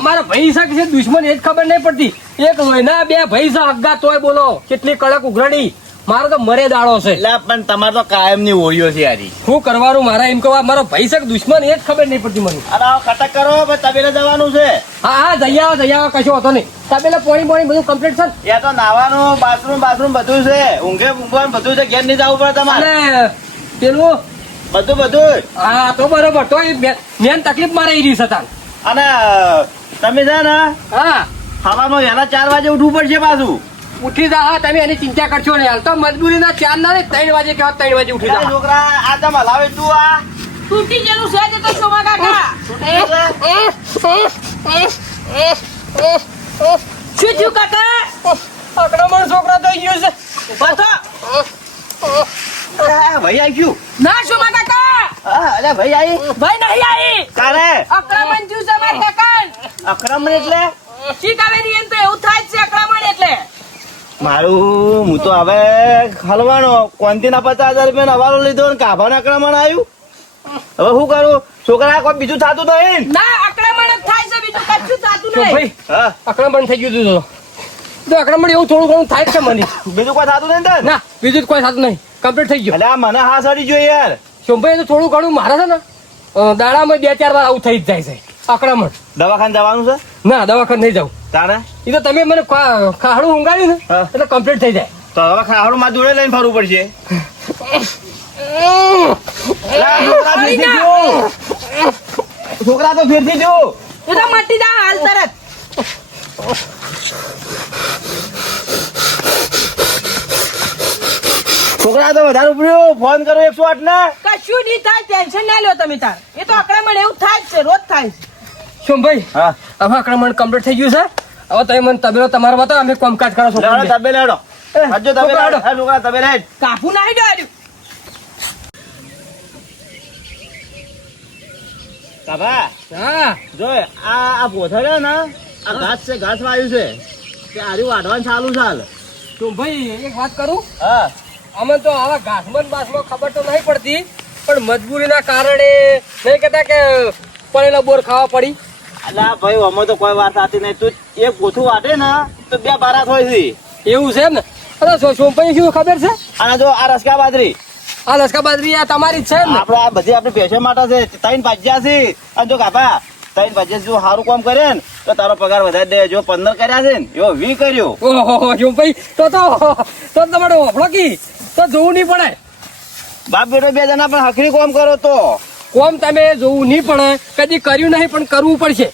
અમારા ભાઈ છે કે દુશ્મન એ જ ખબર નહીં પડતી. એક લોહીના બે ભાઈ છે તોય બોલો કેટલી કડક ઉઘરણી મારો તો મરે દાડો છે. એટલે પણ તમારે તો કાયમની ઓળીઓ છે યારી શું કરવાનું મારા એમ કહેવા? મારો ભાઈ છે દુશ્મન એ જ ખબર નહીં પડતી મને. અરે કટક કરો તબેલે જવાનું છે. હા હા જઈ આવો જઈ આવો કશો હતો નહીં. તબેલે પોણી પોણી બધું કમ્પ્લીટ છે? ત્યાં તો નાવાનું બાથરૂમ બાથરૂમ બધું છે. ઊંઘે ઊંઘવાનું બધું છે ઘેર નહીં જવું પડે તમારે. પેલું? બધું બધું હા તો બરોબર. તો મેન તકલીફ મારે એ રહી છે તાન. અને તમે છે ને હા. સવારમાં વહેલા ચાર વાગે ઉઠવું પડશે પાછું. ઉઠી જા હા તમે એની ચિંતા કરશો નહીં. હાલ તો મજબૂરીના ચાર ના ત્રણ વાગે કેવા ત્રણ વાગે ઉઠી જા. છોકરા આ તમે હલાવે તું આ. તૂટી ગયેલું છે તો તો શોભા કાકા. શું થયું કાકા? આક્રમણ છોકરા તો ઈ ગયો છે. અરે, ભાઈ આવી ગયું. ના શોભા કાકા અરે ભાઈ આવી ભાઈ નહીં આવી કાલે? અકળામણ થયું છે મારા કાકા અક્રમણ એટલે? શીખ આવે એમ તો એવું થાય છે અકળામણ એટલે. મારું હું તો હવે હલવાનો. કોંતી ના પચાસ હજાર રૂપિયા લીધો ને કાભાને આક્રમણ આવ્યું. હવે શું કરું? છોકરા કોઈ બીજું થતું નહીં ના? અકળામણ જ થાય છે બીજું કશું થતું નહીં. ભાઈ હા. આક્રમણ થઈ ગયું તું તો. તો આક્રમણ એવું થોડું ઘણું થાય છે મને. બીજું કોઈ થતું નહીં તને? ના બીજું કોઈ થતું નહીં. કમ્પ્લીટ થઈ ગયો. એટલે આ મને હા સારી જોઈએ યાર. શોભાઈ તો થોડું ઘણું મારે છે ને દાડામાં બે ચાર વાર આવું થઈ જ જાય છે આક્રમણ દવાખાને જવાનું છે? ના દવાખાને નહીં જાઉં. તારે? એ તો તમે મને ખાડું ખાહડું ઊંઘાડ્યું ને એટલે કમ્પ્લીટ થઈ જાય. તો હવે ખાવાનું માં જોડે લઈને ફરવું પડશે. છોકરા તો ફેરથી જો. તું તો મટી જા હાલ તરત. છોકરા તો વધારે ઉપડ્યો. ફોન કરો એકસો આઠ ને. કશું નહીં થાય ટેન્શન ના લો તમે તાર. એ તો આક્રમણ એવું થાય છે રોજ થાય છે. શોભાઈ હા. હવે આક્રમણ કમ્પ્લીટ થઈ ગયું છે? હવે તમે મને તબેલો તમારો બતાવો અમે કામકાજ કરો છો તબેલો તબે લેવડો તબેલો હજુ તબે છોકરા લેવડો. હા, છોકરા તબે લેવડો. કાપુ નાહી ડર્યું કાભા હા. જો આ આ પોથર છે ને આ ઘાસ છે ઘાસ વાયું છે. કે આર્યું વાઢવાનું ચાલુ ચાલ હાલ. શોભાઈ એક વાત કરું? હા. અમે તો આવા ઘાસમાં બાસમાં ખબર તો નહીં પડતી પણ મજબૂરીના કારણે નહીં કહેતા કે પડેલા બોર ખાવા પડી. અલા ભાઈ અમે તો કોઈ વાત સાચી નહીં. તું એક પોથું વાટે ને તો બે બારા હોય છે. એવું છે ને? અરે શો- શું ખબર છે? અને જો આ રસકા બાજરી. આ લસકા બાજરી આ તમારી જ છે ને? આપણે આ બધી આપણી પેશન માટે છે. ત્રણ ભાજ્યા છે. અને જો કાપા ત્રણ ભાજ્યા જો સારું કામ કરે ને તો તારો પગાર વધારી દે. જો પંદર કર્યા છે ને એવો વી કર્યો. ઓહો શોભાઈ તો તો તો તમારો ઓફળો કી? તો જોવું નહીં પડે. બાપ બેટો બે જણા પણ હકરી કોમ કરો તો. કોમ તમે જોવું નહીં પડે. કદી કર્યું નહીં પણ કરવું પડશે.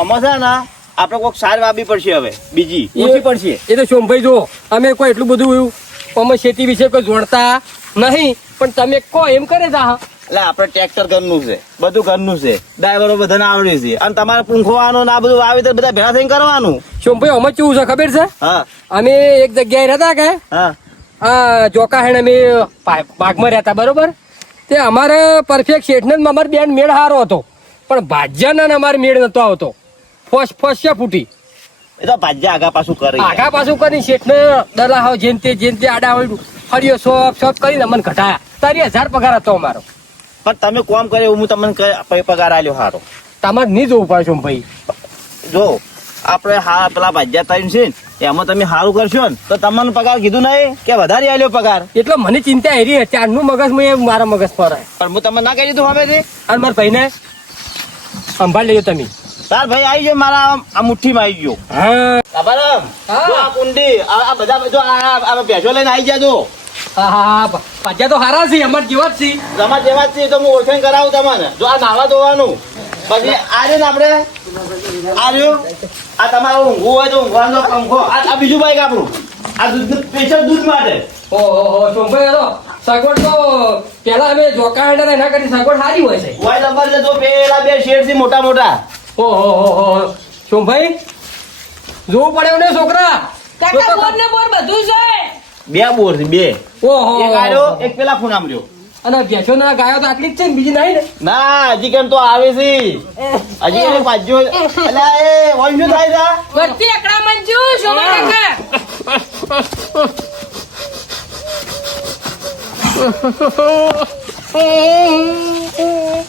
ઓમાં છે ને આપણે કોઈક સાર વાવી પડશે હવે. બીજી ઓછી પડશે. એ તો સોમભાઈ જો અમે કોઈ એટલું બધું અમે ખેતી વિશે કોઈ જોડતા નહીં પણ તમે કો એમ કરે જા. એટલે આપણે ટ્રેક્ટર ઘરનું છે બધું ઘરનું છે. ડ્રાઈવરો બધાને આવડે છે. અને તમારે પૂંખવાનું ને આ બધું વાવેતર બધા ભેગા થઈને કરવાનું. સોમભાઈ અમે કેવું છે ખબર છે? હા. અમે એક જગ્યાએ રહેતા કે હા. આ જોકાહેણ અમે પા- બાગમાં રહેતા બરોબર? તે અમારે પરફેક્ટ શેઠને અમારે બેન મેળ હારો હતો. પણ ભાજ્યાના ને અમારે મેળ નતો આવતો. ફોસ ફોસ છે ફૂટી. એ તો ભાજ્યા આગા પાછું કરી. આગા પાછું કરી શેઠને દલાહાવ જેમ તે જેમ તે આડા હોય ફર્યો શોપ શોપ કરીને અમને ઘટાયા. તારી હજાર પગાર હતો અમારો. પણ તમે કોમ કર્યો હું તમને પગાર આલ્યો હારો. તમારે નહીં જોવું પડશે ભાઈ. જો આપણે હા પેલા ભાજ્યા ત્રણ છે ને એમાં તમે સારું કરશો ને તો તમને પગાર કીધું નહીં કે વધારે આલ્યો પગાર? એટલે મને ચિંતા એરી ચારનું મગજમાં મારા મગજ પર પણ હું તમને ના કહી દીધું હવે છે અને મારા ભાઈને સંભાળ લેજો તમે. તાર ભાઈ આવી ગયો મારા આ મુઠ્ઠીમાં આવી ગયો. હા. આ કુંડી આ બધા જો આ ભેંસો લઈને આવી ગયા જો હા હા હા તો હારા છે અમાર જેવા જ છે. તમાર જેવા જ છે તો હું ઓળખાણ કરાવું તમને. જો આ નાવા ધોવાનું. પછી આજે ને આપણે? આર્યો આ તમારો ઊંઘો હોય તો ઊંઘવાનો પંખો આ આ બીજું બાઈક આપણું. આ દૂધ સ્પેશિયલ દૂધ માટે. ઓહો ચોંભાઈ હેલો સગવડ તો પેલા અમે જોકા હેઠળ એના કરી સગવડ સારી હોય છે. હોય નંબર છે તો પેલા બે શેરથી મોટા મોટા. ઓહો હો હો શોભાઈ જોવું પડે એવું નહીં છોકરા? કાકા બોર ને બોર બધું છે. બે બોર છે બે. ઓહો એક આર્યો એક પેલા ફોન આમ રહ્યો. અને ભેંસો ના ગાયો તો આટલી જ છે ને બીજી નહીં ને. ના હજી કેમ તો આવે છે? હજી એને પાછો અલ્યા એ વન થાય છે વર્તી એકડા મંજુ શોભા કાકા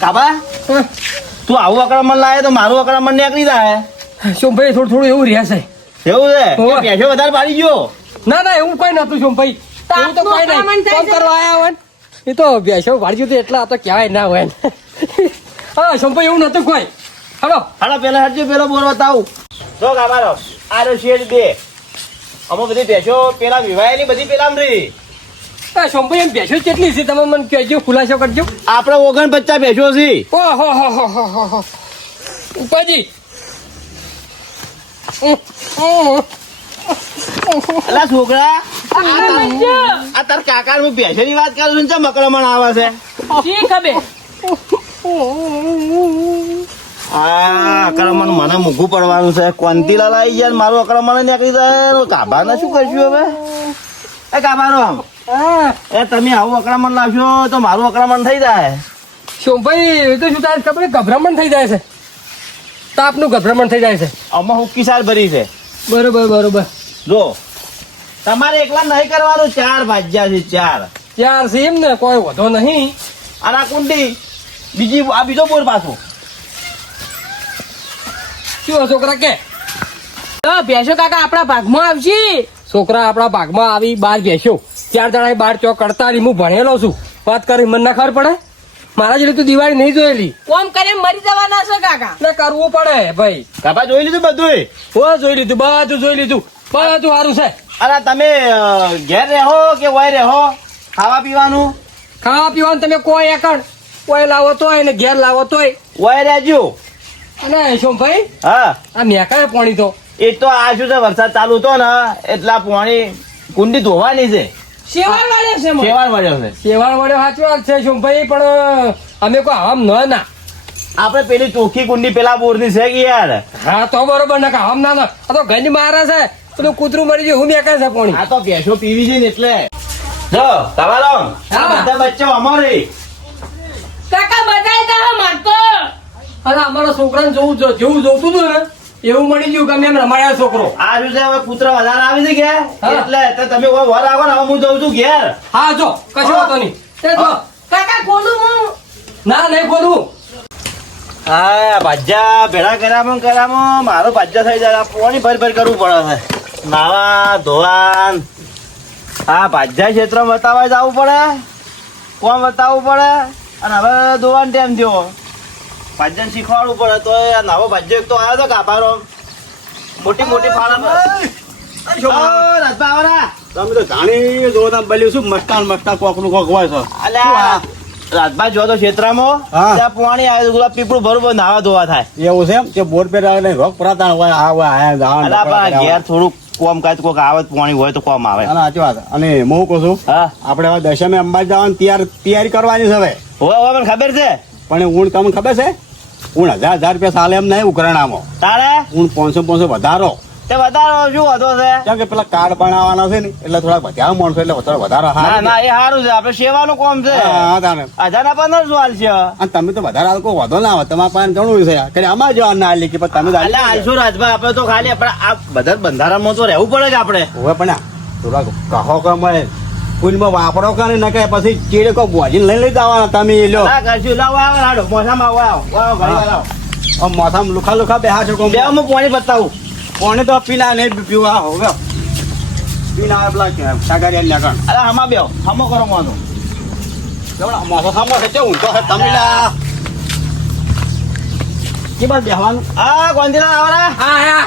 કાબા તું આવું અકડામણ લાવે તો મારું અકડામણ નીકળી જાય. સોમભાઈ થોડું થોડું એવું રહે છે. એવું છે. કે વધારે પાડી ગયો. ના ના એવું કઈ નતું સોમભાઈ એવું તો કઈ નહીં. કામ કરવા આવ્યા હોય. એ તો બેસો વાળ્યું તો એટલા તો કહેવાય ના હોય. હા સોમભાઈ એવું નતું કોઈ. હાલો. હાલો પેલા હટજો પેલો બોર બતાવું તો ગામારો આ રહ્યો શેડ બે. અમો બધી ભેંસો પેલા વિવાયેલી બધી પેલા રહી. આ એમ બેસો કેટલી છે? તમે મને કહેજો ખુલાસો કરજો. આપણે ઓગણ પચાસ છે. ઓહો હો હો હો હો ઉપાજી. અલા છોકરા આ તાર કાકા હું ભેંસોની વાત કરું છું ને ચમ અકળામણ આવે છે. શી ખબર આ અકળામણ મને મૂકવું પડવાનું છે. કોંતીલાલ આવી ને મારું અકળામણ નીકળી જાય. કાભાને શું કરશું હવે? એ કાભાનો આમ. એ તમે આવું અકળામણ લાવશો તો મારું અકળામણ થઈ જાય. સોમભાઈ એ તો શું થાય છે? ખબર ગભરામણ થઈ જાય છે. તાપનું ગભરામણ થઈ જાય છે. આમાં હું સાર ભરી છે. બરોબર બરોબર. જો તમારે એકલા નહીં કરવાનું ચાર ભાજ્યા છે ચાર. ચાર છે એમ ને કોઈ વધો નહીં. અને આ કુંડી બીજી આ બીજો બોર પાછો. શું છોકરા કે? તો ભેંસો કાકા આપણા ભાગમાં આવશે. છોકરા આપણા ભાગમાં આવી બાર ભેસો. ચાર જણા બાર ચોક કરતા હું ભણેલો છું. વાત કરી મને ના ખબર પડે? મારા જેટલી તું દિવાળી નહીં જોયેલી. કોમ કરે મરી જવાના છો કાકા. એટલે કરવું પડે ભાઈ. કાકા જોઈ લીધું બધું હો જોઈ લીધું બધું જોઈ લીધું. બધું સારું છે. અરે તમે ઘેર રહો કે વય રહો? ખાવા પીવાનું? ખાવા પીવાનું તમે કોઈ એકણ. કોઈ લાવો તોય ને ઘેર લાવો તોય. વય રહેજો. અને સોમભાઈ હા. આ મેકાય પાણી તો. એ તો આ શું છે વરસાદ ચાલુ હતો ને એટલા પાણી કુંડી ધોવાની છે. શેવાળ વાળ્યો છે મને. સેવાળ મળ્યો છે. સાચી વાત છે સોમભાઈ પણ અમે કોઈ આમ ન ના. આપણે પેલી ચોખ્ખી કુંડી પેલા બોરની છે કે યાર? હા તો બરોબર ના આમ ના ના. આ તો ગંજ મારે છે. પેલું કૂતરું મરી ગયું હું મેકાય છે પાણી આ તો ભેંસો પીવી છે ને એટલે. જો તમારો. બધા બચ્ચો અમારે. કાકા બધાય તા મારતો. અરે અમારો છોકરાને જોવું જો- જેવું જોતું હતું ને એવું મળી ગયું ગમે એમ રમાડ્યા છોકરો. આ શું છે હવે પુત્ર વધારે આવી છે કે એટલે તમે વર આવો ને હવે હું જઉં છું ઘેર. હા જો કશો વાતો નહીં. કાકા ખોલું હું. ના નહીં ખોલું. હા ભાજ્યા ભેળા કર્યામાં કર્યામાં મારો ભાજ્યા થઈ જાય પોણી ભર ભર કરવું પડે છે? નાવા ધોવાન હા ભાજ્યા ક્ષેત્ર બતાવવા જવું પડે? કોણ બતાવવું પડે? અને હવે ધોવાન ટાઈમ થયો. ભાજન શીખવાડવું પડે તો એ નવો ભાજ્યો એક તો આવ્યો તો કાપારો મોટી મોટી ફાળા તમે તો જાણી જો તમે બલ્યું શું મસ્તાન મસ્તાન કોકનું કોક હોય છે. અલ્યા રાજભા જો તો ક્ષેત્રમાં. ત્યાં પાણી આવે ગુલાબ પીપળું બરોબર નાવા ધોવા થાય. એવું છે એમ? કે બોર પેર રોગ પરાતા હોય આ હોય આ ઘેર થોડુંક કોમ કાજ કોક આવે પાણી હોય તો કોમ આવે. અને સાચી વાત. અને હું કહું છું હા? આપણે હવે દશમે અંબાજી જવાની તૈયાર તૈયારી કરવાની છે હવે. હોય હોય મને ખબર છે? પણ ઊણ તમને ખબર છે? ઊણ હજાર હજાર રૂપિયા સાલે એમ નહીં ઉકરણામાં તારે? ઊણ પાંચસો પાંચસો વધારો. તે વધારો શું હતો છે? કેમ કે પેલા કાર્ડ બનાવવાના છે ને એટલે થોડા વધારે માણસો એટલે થોડા વધારે ના હા ના એ સારું છે. આપડે સેવાનું કોમ છે. હા તાને હજાર ના પંદરસો હાલશે અને તમે તો વધારે હાલ કોઈ વધો ના આવે. તમારા પાસે ઘણું છે કે આમાં જવાનું ના હાલી કે તમે તો એટલે હાલશું રાજભાઈ. આપડે તો ખાલી આપડે આ બધા બંધારામાં તો રહેવું પડે કે આપડે હવે પણ થોડાક થોડા કહો કે મળે કુલમાં વાપરો કરે ને કે પછી ચીડે કો ભોજીને લઈ લઈ જવાના તમે એ લો. કરશું. લાવો આવો હાડો મોસામાં આવો આવો. ઘડી આવો. મોસામાં લુખા લુખા બેહા છો કોમ? બે હું પાણી બતાવું કોને તો પીલા નહીં પીવા હવે પીલા પેલા કે સાગરિયા લગણ અરે આમાં બે સામો કરો માનો માથો સામો છે હું તો તમિલા કે બાદ બેહવાનું? આ કોંતીલાલ આવરા હા હા.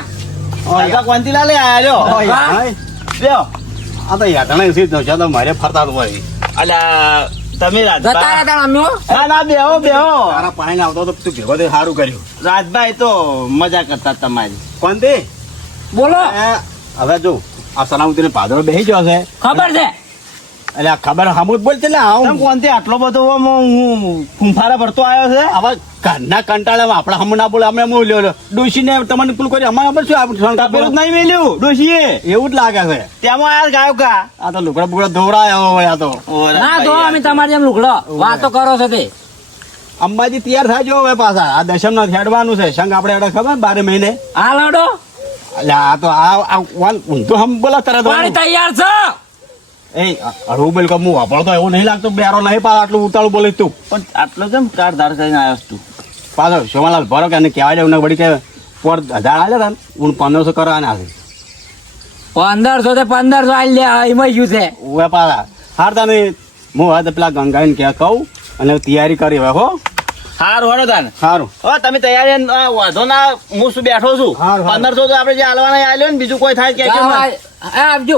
આયો ઓય, હા. ઓય. લ્યો આ તો યાદણા સીધ નો છે તો મારે ફરતા જ હોય. અલ્યા તમે રાજભા ના ના બેહો બેહો. તારા પાણી આવતો તો તું ભેગો થઈ સારું કર્યું. રાજભાઈ તો મજા કરતા તમારી. કોણ તે? બોલો. હવે જો આ સલામતી પાદરો બેસી ગયો છે. ખબર છે. એટલે આ ખબર હમુદ જ ને તમ આવું કોનથી આટલો બધો હું ફૂંફારા ભરતો આવ્યો છે? હવે ઘરના કંટાળા આપણે હમ ના બોલે અમે હું લ્યો ડોશીને તમને પેલું કરી અમારે ખબર શું આપણે શંકા પેલું નહીં મેલ્યું ડોશીએ. એવું જ લાગે છે. ત્યાંમાં આ ગાયો કા? આ તો લુકડા બુકડા ધોવડાયો હોય આ તો. ના ધો અમે તમારી જેમ લુકડો વાતો કરો છો તે. અંબાજી તૈયાર થાય જો હવે પાછા. આ દશમ ના ખેડવાનું છે. શંખ આપણે એડો ખબર બારે મહિને. આ લડો એટલે આ તો આ આ વાલ ઊંધું હમ બોલા તરત પાણી તૈયાર છે? એ હળવું બોલ કે હું વાપરતો એવું નહીં લાગતું બેરો નહીં પા આટલું ઉતાળું બોલી તું. પણ આટલો કેમ કાર ધાર કરીને આવ્યો તું? પાછો સોમાલાલ ભરો કે એને કહેવાય દેવું ને વળી કે પોર હજાર આલે તને હું પંદરસો કરવાના છે પંદરસો તે પંદરસો આલી લે એમાં શું છે. પાછા. હાર તને હું હવે પેલા ગંગાઈને કે કહું અને તૈયારી કરી હવે હો. સારું હળો તાન. સારું હવે તમે તૈયારી વાંધો ના હું શું બેઠો છું. પંદરસો તો આપણે જે હાલવાના એ ને બીજું કોઈ થાય કે કેમ? ના? એ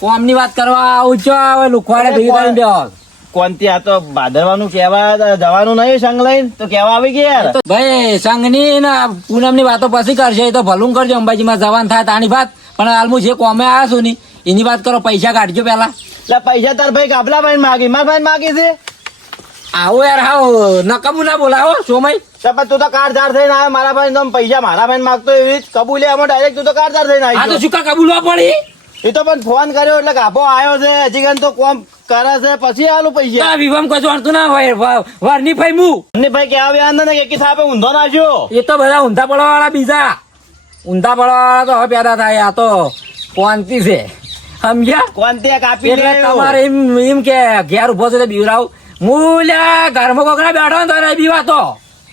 કોમની વાત કરવા આવું છો? હવે લુખવાડે ભેગી કરીને બેહો. કોનથી આ તો ભાદરવાનું કેવા જવાનું નહીં સંગ લઈને તો કેવા આવી ગયા યાર. ભાઈ સંઘની ને પૂનમની વાતો પછી કરશે. એ તો ભલું કરજો. અંબાજીમાં જવાન થાય તાની વાત પણ હાલ હું જે કોમે આવ્યા છું ની એની વાત કરો પૈસા કાઢજો પેલા એટલે પૈસા તાર ભાઈ કાપલા ભાઈ માગી. મારા ભાઈ માગી છે? આવો યાર હાવ નકમું ના બોલાવો સોમય તો તું તો કારદાર થઈને આવ્યો મારા ભાઈ પૈસા મારા ભાઈ માગતો એવી જ. કબૂલે એમાં ડાયરેક્ટ તું તો કારદાર થઈને આ તો શું કબૂલવા પડી? એ તો પણ ફોન કર્યો એટલે કાપો આવ્યો છે હજી તો કોમ કરે છે પછી આલું પૈસા. વિવામ કશું અડતું ના હોય વારની ભાઈ મુ. અમને ભાઈ કે આવ્યા ને કે થાપે ઊંધો નાખ્યો એ તો બધા ઊંધા પડવા વાળા બીજા. ઊંધા પડવા વાળા તો હવે પેદા થાય આ તો કોંતી છે. સમજ્યા? કોનથી કાપી તમારે એમ એમ કે ઘેર ઊભો છે બીવરાવ મૂલ્યા ઘરમાં કોકરા બેઠો ને તો નહીં બીવાતો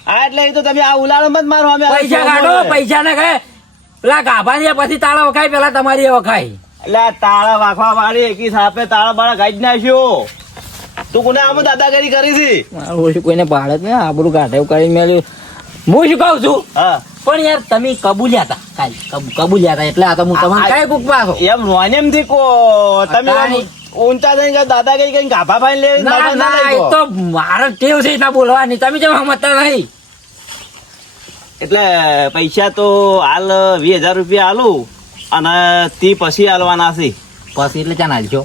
હા એટલે એ તો તમે આ ઉલાળો મત મારો અમે પૈસા કાઢો પૈસા ને કહે પેલા ગાભાની પછી તાળા વખાય પેલા તમારી વખાય. એટલે તાળા વાખવા વાળી એકી સાપે તાળા બાળા ગાઈ નાખ્યો. તું કોને આમ દાદાગીરી કરી છે? મારું ઓછું કોઈને પાડે જ ને આબરું કાઢે કરી મેળ્યું હું શું કહું છું? હા. પણ યાર તમે કબૂલ્યા હતા. કાલ કબૂલ્યા હતા એટલે આ તો હું તમારે કઈ કુક પાછો એમ રોનેમથી કો તમે. ઊંચા થઈને દાદા કઈ કઈ ગાભા ભાઈ લે ના ના એ તો મારો ટેવ છે એટલા બોલવાની? તમે જેમ સમજતા નહીં. એટલે પૈસા તો હાલ વીસ હજાર રૂપિયા આલું અને તે પછી હાલવાના છે. પછી એટલે ક્યાં હાલજો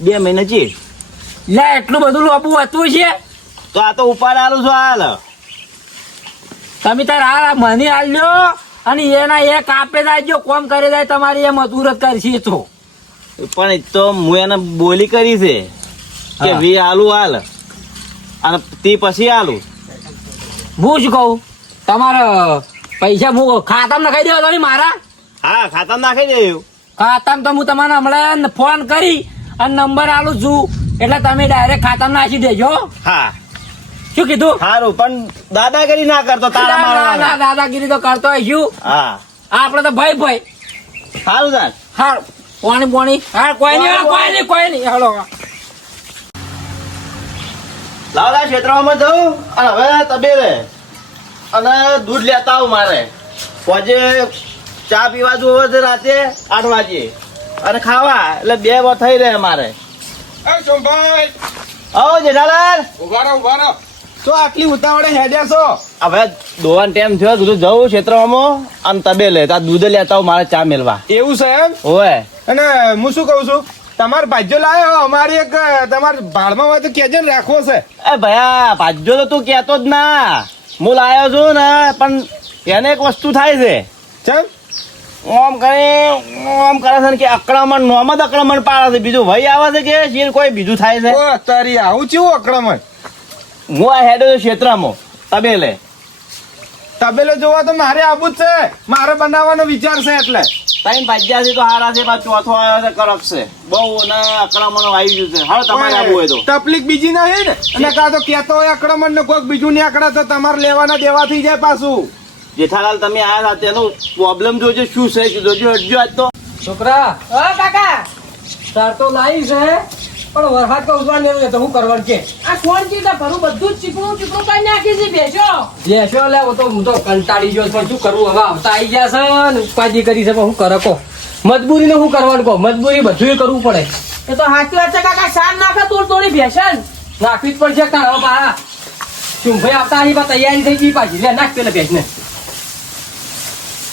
બે મહિને છે લે એટલું બધું લોપું હતું છે? તો આ તો ઉપાડ હાલું છું હાલ. તમે તાર હાલ મને હાલ્યો અને એના એ કાપે જાય કોમ કરે જાય તમારી એ મજૂરત કરશે તો. પણ એ તો હું એને બોલી કરી છે કે. વી આલુ હાલ. અને તે પછી આલુ. હું શું કહું? તમારે પૈસા હું ખાતામાં નખાઈ દેવા તો મારા? હા ખાતામાં નાખી દેવું. ખાતામાં તો હું તમને હમણાં ફોન કરી અને નંબર આલું છું. એટલે તમે ડાયરેક્ટ ખાતામાં નાખી દેજો. હા. શું કીધું? સારું પણ દાદાગીરી ના કરતો તારા મારવાના દાદાગીરી તો કરતો હોય શું? હા. આપડે તો ભાઈ ભાઈ સારું સર હાર. પોણી પોણી. હા કોઈ નહીં કોઈ નહીં કોઈ નહીં. હાલો લાવલા ક્ષેત્રમાં જવું અને હવે તબેરે અને દૂધ લેતા આવું મારે. પછી ચા પીવા જવું હોય રાતે આઠ વાગે. અને ખાવા એટલે બે વાર થઈ રહે મારે. આવો જેઠાલાલ. તો આટલી ઉતાવળે હેડ્યા છો? હવે દોવાન ટાઈમ થયો કીધું જવું ક્ષેત્રમાં આમ તબે લે તા દૂધ લેતા હોય મારે ચા મેળવા એવું છે એમ? ઓય અને હું શું કહું છું? તમારે ભાજ્યો લાયો અમારી એક તમારે ભાડમાં હોય તો કેજે ને રાખવો છે. એ ભયા ભાજ્યો તો તું કેતો જ ના. હું લાયો છું ને પણ એને એક વસ્તુ થાય છે. ચમ? ઓમ કરે ઓમ કરે છે કે અકળામણ નોમ જ અકળામણ પાડે છે. બીજું ભાઈ આવે છે કે શીર કોઈ બીજું થાય છે? તારી આવું ચેવું અકળામણ? હું આ હેડો છું ક્ષેત્રમાં. તબેલે. તબેલો જોવા તો મારે આવું જ છે. મારે બનાવવાનો વિચાર છે એટલે. ત્રણ ભાજ્યા છે તો હારા છે પાછો ચોથો આવ્યો છે કડક છે. બહુ ને અકળામણ આવી ગયું છે. હવે તમારે આવું હોય તો. તકલીફ બીજી નહીં ને? અને કાં તો કહેતો હોય અકળામણ ને કોઈક બીજું નહીં આકડા તો તમારે લેવાના દેવા થઈ જાય પાછું. જેઠાલાલ તમે આયા હતા તેનો પ્રોબ્લેમ જોજો શું છે જોજો હટજો આજ તો. છોકરા. હા કાકા! તાર તો લાવી છે. પણ વરસાદ તો ઉજવા નહીં તો હું કરવાનું કે? આ કોણ ચીટા ભરું બધું ચીકણું ચીકણું કરી નાખી છે બેસો બેસો લે હું તો હું તો કંટાળી ગયો પણ શું કરવું હવે આવતા આવી ગયા છે ને ઉપાધિ કરી છે પણ હું કરે કહો? મજબૂરીને શું કરવાનું કહો? મજબૂરી બધું કરવું પડે. એ તો હાચી વાત છે કાકા સાર નાખે તોડ તોડી બેસન નાખવી જ પડશે તાર હવે શું ચુંભાઈ આવતા આવી પા તૈયારી થઈ ગઈ પાછી? લે નાખ પેલા ભેંસને.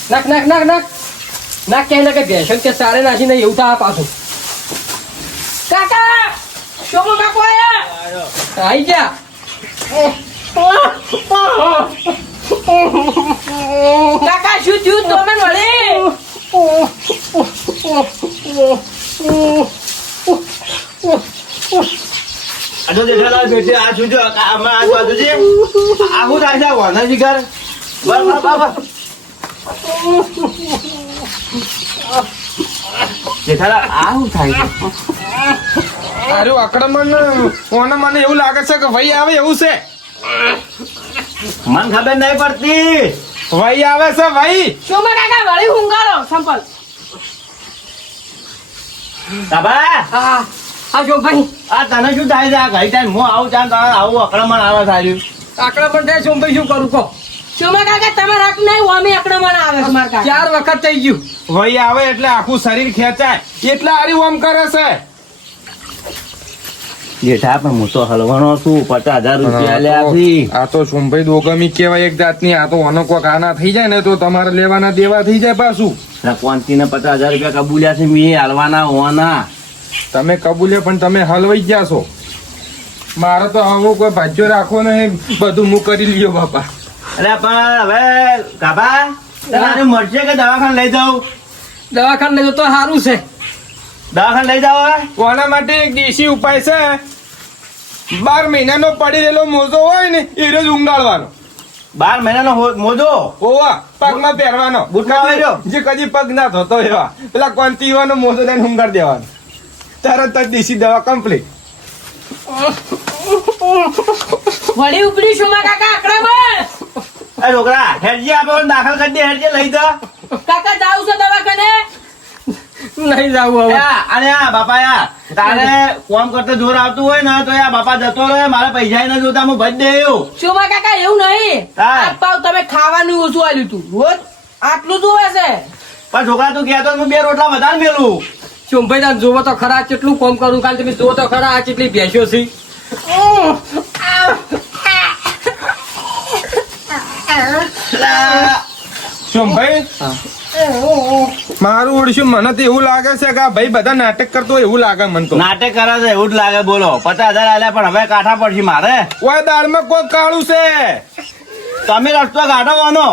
નાખ નાખ નાખ નાખ. નાખ ક્યાંય નાખે ભેંસો કે સારે નાખીને એવું થાય પાછું. શોભો કાકો આયા? આઈ જા. કાકા, શું થયું? તમે મળે? આજો જેઠાલાલ બેઠે આ જોજો જો આમાં આ બાજુ છે? આ શું થાય છે? વાના જીગર બર બર બર બર. આ શું થાય છે? અરે અકળામણ ઓને મને એવું લાગે છે કે ભાઈ આવે એવું છે? મન ખબર નહીં પડતી. ભાઈ આવે છે ભાઈ શોભા કાકા વળી હુંગારો? સંપલ. બાબા. હા હા જો ભાઈ. આ તને શું થાય છે? આ ઘડી ટાઈમ હું આવું ચાલ તારે આવું અકળામણ આવે થાય આકડા પણ શું ભાઈ શું કરું કહો. શોભા કાકા તમે હક નહીં અમે આકડામાં આવે છે મારા ચાર વખત થઈ ગયું. ભાઈ આવે એટલે આખું શરીર ખેંચાય. એટલે આરી ઓમ કરે છે. જેઠા પણ હું તો હલવાનો છું પચાસ હજાર રૂપિયા આલ્યા આ તો સોમભાઈ દોગમી કેવાય એક જાતની આ તો અનો કોક આના થઈ જાય ને તો તમારે લેવાના દેવા થઈ જાય પાછું. કોંતી ને પચાસ હજાર રૂપિયા કબૂલ્યા છે મેં હાલવાના હોવાના. તમે કબૂલ્યા પણ તમે હલવાઈ ગયા છો. મારે તો આવું કોઈ ભાજ્યો રાખો ને બધું હું કરી લ્યો બાપા. અરે પણ હવે કાબા તમારે મળશે કે દવાખાને લઈ જાઉં? દવાખાને જતો સારું છે. દવાખાને લઈ જાવ કોના માટે એક દેશી ઉપાય છે? બાર મહિનાનો પડી રહેલો મોજો હોય ને એ રોજ ઊંઘાડવાનો. બાર મહિનાનો મોજો? ઓવા પગમાં પહેરવાનો. બૂટમાં પહેર્યો? જે કદી પગ ના થતો એવા. પેલા કોંતીવાનો મોજો લઈને ઊંઘાડી દેવાનો. તરત જ દેશી દવા કમ્પ્લીટ વળી ઉપડી શોભા કાકા આકડામાં એ છોકરા હેડજી આપણે દાખલ કરી દે હેડજી લઈ જા. કાકા જાવ છો દવાખાને. નહીં જાવું હવે. અરે અને આ બાપા યા તારે કોમ કરતો જોર આવતું હોય ને તો યા બાપા જતો રહે મારા પૈસા ના જોતા હું ભજ દે એવું. શોભા કાકા એવું નહીં. પાવ તમે ખાવાનું ઓછું આલ્યું તું. રોજ આટલું શું હશે છે? પણ છોકરા તું કહેતો હું બે રોટલા વધારે મેલું. સોમભાઈ તાર જોવો તો ખરા કેટલું કોમ કરું કાલ તમે જોવો તો ખરા આ કેટલી ભેંસ્યો છે. સોમભાઈ મારું ઉડશું. મને તો એવું લાગે છે કે આ ભાઈ બધા નાટક કરતો હોય એવું લાગે મને તો. નાટક કરે છે એવું જ લાગે બોલો. પચાસ હજાર આલ્યા પણ હવે કાઠા પડશે મારે. ઓય દાળમાં કોઈ કાળું છે. તમે રસ્તો કાઢવાનો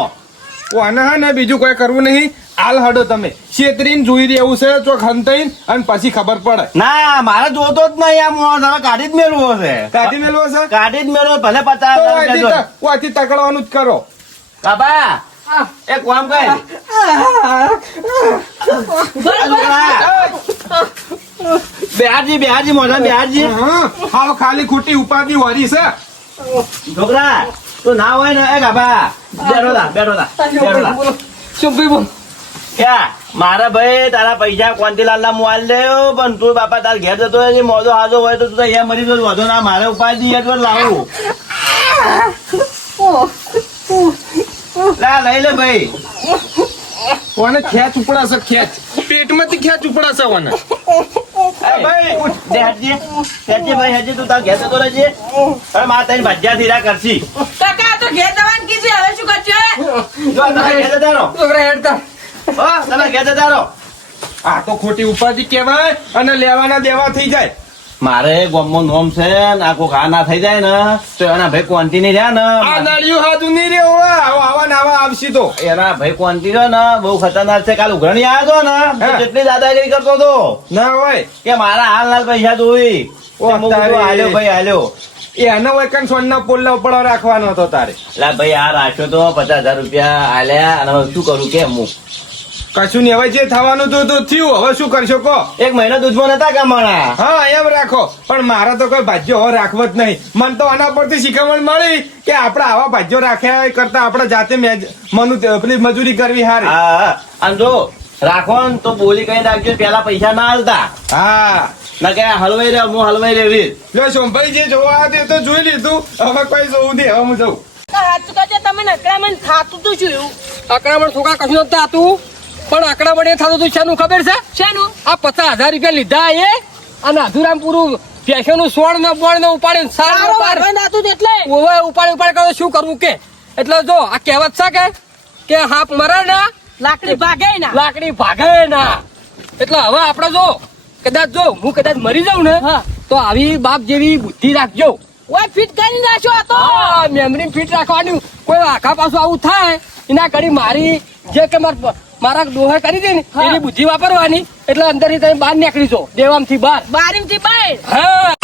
કોને? હા ને બીજું કોઈ કરવું નહીં. હાલ હડો તમે. છેતરીને જોઈ રહેવું છે ચોક હંતાઈને અને પછી ખબર પડે. ના મારે જોતો જ નહીં આમ. તમે કાઢી જ મેળવો છે. કાઢી મેળવો છે? કાઢી જ મેળવો ભલે પચાસ હજાર તકડવાનું જ કરો. બાબા એક કામ કર. બિહારજી બિહારજી મોઢા બિહારજી હા ખાલી ખોટી ઉપાધિ વારી છે. છોકરા તું ના હોય ને એ ગાભા. બેઠો થા બેઠો થા બેઠો થા. બોલો. બોલ ક્યાં? મારા ભાઈ તારા પૈસા કોંતીલાલ ના મોબાઈલ દેવો પણ તું બાપા તાર ઘેર જતો હોય મોજો હાજો હોય તો તું અહીંયા મરી જતો વધુ ના મારે ઉપાય દઈએ તો લાવું. લા લઈ લે ભાઈ. કોને ખેંચ ઉપડા છે ખેંચ. પેટમાંથી ખેંચ ઉપડા છે ઓને ભાઈ તું તાર ઘેર રહેજે. મારે તને ભજ્યા ધીરા કરશી. કાકા તો ઘેર જવાનું કીધું હવે શું કરશે જો તમે ઘેર જતા છોકરા હેડતા. હો તમે ઘેર જતા આ તો ખોટી ઉપાધિ કહેવાય અને લેવાના દેવા થઈ જાય. મારે ગોમમાં નોમ છે ને આ કોક આ ના થઈ જાય ને તો એના ભાઈ કોંતી નહીં રહ્યા આ ને. નળિયું હાથું નહીં રે આવા નાવા ને આવશે તો. એના ભાઈ કોંતી રહ્યો ને બહુ ખતરનાક છે. કાલ ઉઘરણી આવ્યો હતો ને કેટલી દાદાગીરી કરતો હતો. ના હોય. કે મારા હાલ હાલ પૈસા જોઈ. તે હાલ્યો ભાઈ હાલ્યો. એનો વૈકન સોનના પોલ્લા ઉપર રાખવાનો હતો તારે? લા ભાઈ આ રાખ્યો તો પચાસ હજાર રૂપિયા આલ્યા અને શું કરું કે હું? કશું નહીં. હવે જે થવાનું હતું તો થયું. હવે શું કરશો? કહો. એક મહિનો દૂધમાં નતા કમાણા હા એમ રાખો. પણ મારા તો કોઈ ભાજ્યો હવે રાખવો જ નહીં. મને તો આના પરથી શીખવણ મળી કે આપણે આવા ભાજ્યો રાખ્યા કરતા આપણે જાતે મનુ પેલી મજૂરી કરવી હારી. હા હા. અને જો રાખો ને તો બોલી કઈ રાખજો પેલા પૈસા ના હાલતા હા. ના કે આ હલવાઈ રે હું હલવાઈ રેવી. જો સોમભાઈ જે જોવા હતું તો જોઈ લીધું. હવે કોઈ જોવું નહીં. હવે હું જઉં. તમે નકરામણ થાતું તું જોયું અકરામણ છોકરા કશું નતું પણ આકડામણ એ થતું હતું શેનું ખબર છે? શેનું? આ પચાસ હજાર રૂપિયા લીધા એ અને અધુરામ પૂરું પેશનનું સોળ ને બોળ ને ઉપાડીને સાર એટલે. ઓવે ઉપાડ ઉપાડ કરો શું કરવું કે? એટલે જો આ કહેવત છે કે કે હાપ મરે ના લાકડી ભાગે ના. લાકડી ભાગે ના. એટલે હવે આપણે જો કદાચ જો હું કદાચ મરી જાઉં ને હા. તો આવી બાપ જેવી બુદ્ધિ રાખજો. ઓય ફિટ કરી નાખ્યો આ તો મેમરી ફિટ રાખવાની. કોઈ આખા પાછું આવું થાય એના કરી મારી જે કે માર- મારા ડોહે કરી દે ને એની બુદ્ધિ વાપરવાની. એટલે અંદરથી તમે બહાર નીકળી જો દેવામથી બહાર. બારીમથી બહાર. હા.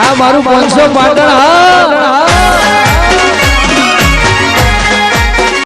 આ મારું પાંચસો પાટણ હા.